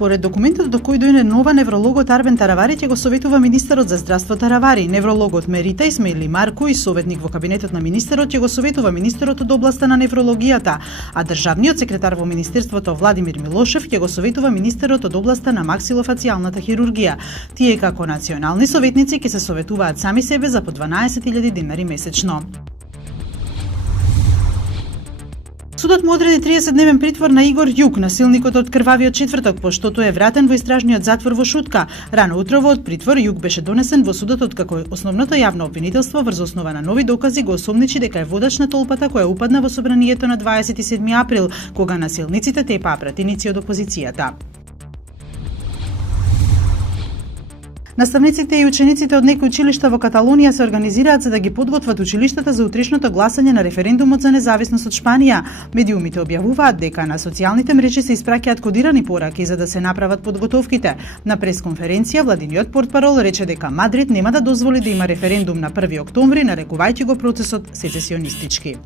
Според документот до кој дојде нова, неврологот Арбен Таравари ќе го советува министерот за здравство Таравари, неврологот Мерита Исмаили Марко и советник во кабинетот на министерот ќе го советува министерот од областа на неврологијата, а државниот секретар во министерството Владимир Милошев ќе го советува министерот од областа на максилофацијалната хирургија. Тие како национални советници ќе се советуваат сами себе за по 12.000 денари месечно. Судот му одреди 30-дневен притвор на Игор Јук, насилникот од крвавиот четврток, поштото е вратен во истражниот затвор во Шутка. Рано утрово од притвор Јук беше донесен во судот откако основното јавно обвинителство врз основа на нови докази го осомничи дека е водач на толпата која упадна во собранието на 27 април, кога насилниците тепаа пратеници од опозицијата. Наставниците и учениците од некои училишта во Каталонија се организираат за да ги подготват училиштата за утрешното гласање на референдумот за независност од Шпанија. Медиумите објавуваат дека на социјалните мрежи се испраќаат кодирани пораки за да се направат подготовките. На пресконференција владиниот портпарол рече дека Мадрид нема да дозволи да има референдум на 1 октомври, нарекувајќи го процесот сецесионистички.